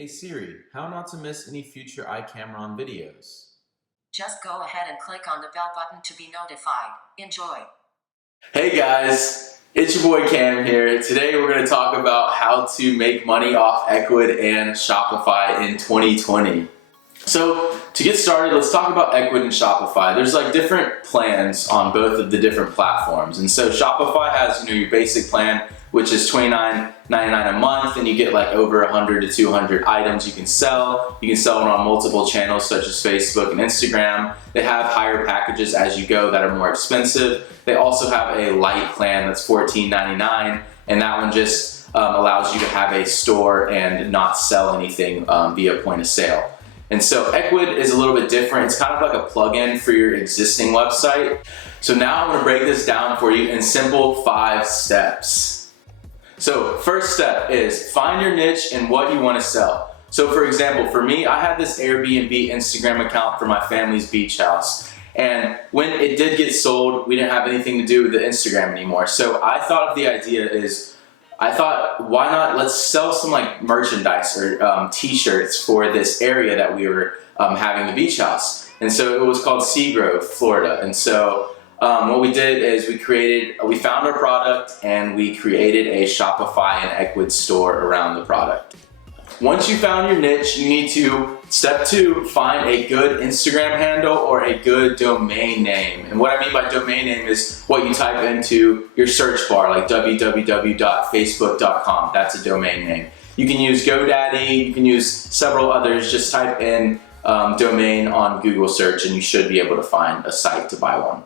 Hey Siri, how not to miss any future iCamron videos? Just go ahead and click on the bell button to be notified. Enjoy. Hey guys, it's your boy Cam here. Today we're going to talk about how to make money off Ecwid and Shopify in 2020. So to get started, let's talk about Ecwid and Shopify. There's like different plans on both of the different platforms. And so Shopify has, your basic plan, which is $29.99 a month, and you get like over 100 to 200 items you can sell. You can sell it on multiple channels such as Facebook and Instagram. They have higher packages as you go that are more expensive. They also have a light plan that's $14.99, and that one just allows you to have a store and not sell anything via point of sale. And so Ecwid is a little bit different. It's kind of like a plugin for your existing website. So now I'm going to break this down for you in simple 5 steps. So first step is find your niche and what you want to sell. So for example, for me, I had this Airbnb Instagram account for my family's beach house. And when it did get sold, we didn't have anything to do with the Instagram anymore. So I thought of the idea is, why not, let's sell some like merchandise or t-shirts for this area that we were having the beach house. And so it was called Seagrove, Florida. And so what we did is we found our product and we created a Shopify and Ecwid store around the product. Once you found your niche, you need to, step 2, find a good Instagram handle or a good domain name. And what I mean by domain name is what you type into your search bar, like www.facebook.com. That's a domain name. You can use GoDaddy, you can use several others. Just type in domain on Google search and you should be able to find a site to buy one.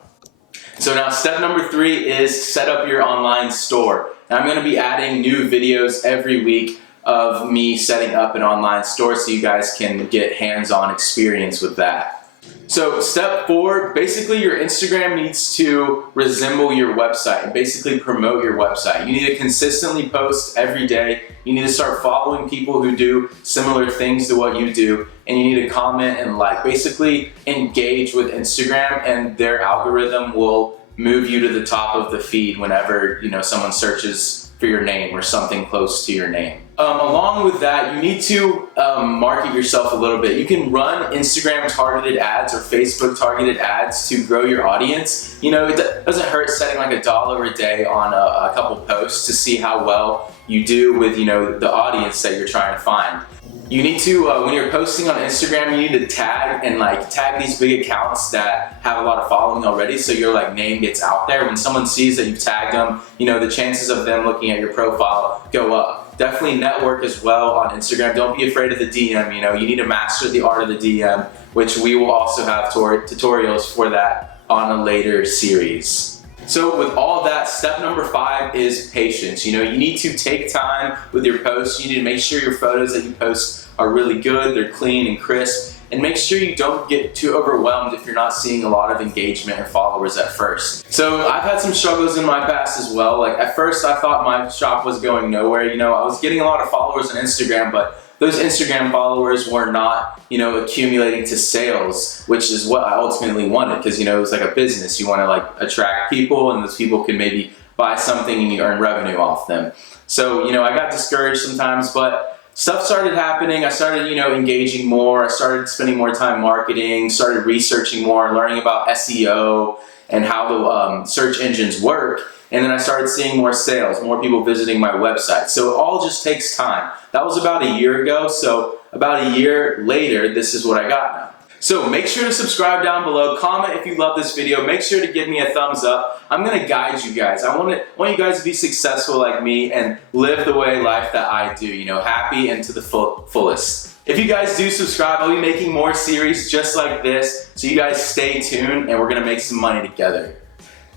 So now step number 3 is set up your online store. Now I'm going to be adding new videos every week of me setting up an online store so you guys can get hands-on experience with that. So step 4, basically your Instagram needs to resemble your website and basically promote your website. You need to consistently post every day. You need to start following people who do similar things to what you do, and you need to comment and like, basically engage with Instagram, and their algorithm will move you to the top of the feed whenever someone searches for your name or something close to your name. Along with that, you need to market yourself a little bit. You can run Instagram targeted ads or Facebook targeted ads to grow your audience. It doesn't hurt setting like $1 a day on a couple posts to see how well you do with the audience that you're trying to find. You need to, when you're posting on Instagram, you need to tag these big accounts that have a lot of following already, so your name gets out there. When someone sees that you've tagged them, the chances of them looking at your profile go up. Definitely network as well on Instagram. Don't be afraid of the DM. You need to master the art of the DM, which we will also have tutorials for that on a later series. So with all of that, step number 5 is patience. You need to take time with your posts. You need to make sure your photos that you post are really good, they're clean and crisp, and make sure you don't get too overwhelmed if you're not seeing a lot of engagement and followers at first. So I've had some struggles in my past as well. Like at first I thought my shop was going nowhere. I was getting a lot of followers on Instagram, but those Instagram followers were not, accumulating to sales, which is what I ultimately wanted, because, it was like a business. You want to attract people, and those people can maybe buy something and you earn revenue off them. So, I got discouraged sometimes, but stuff started happening. I started, engaging more. I started spending more time marketing, started researching more, learning about SEO and how the search engines work. And then I started seeing more sales, more people visiting my website. So it all just takes time. That was about a year ago. So about a year later, this is what I got now. So make sure to subscribe down below. Comment if you love this video. Make sure to give me a thumbs up. I'm going to guide you guys. I want you guys to be successful like me and live the way life that I do, happy and to the fullest. If you guys do subscribe, I'll be making more series just like this. So you guys stay tuned and we're going to make some money together.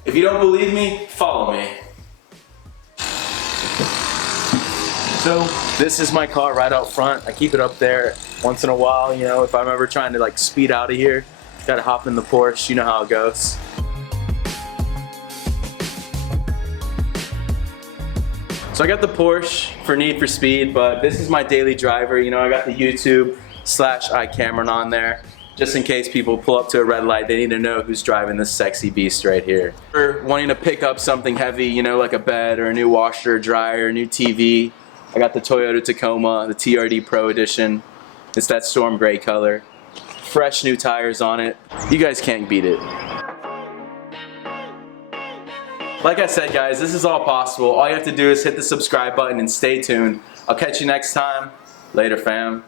If you don't believe me, follow me. So this is my car right out front. I keep it up there once in a while, if I'm ever trying to speed out of here, gotta hop in the Porsche, you know how it goes. So I got the Porsche for Need for Speed, but this is my daily driver. I got the YouTube/iCamron on there. Just in case people pull up to a red light, they need to know who's driving this sexy beast right here. Or wanting to pick up something heavy, like a bed or a new washer or dryer, a new TV, I got the Toyota Tacoma, the TRD Pro Edition. It's that storm gray color. Fresh new tires on it. You guys can't beat it. Like I said, guys, this is all possible. All you have to do is hit the subscribe button and stay tuned. I'll catch you next time. Later, fam.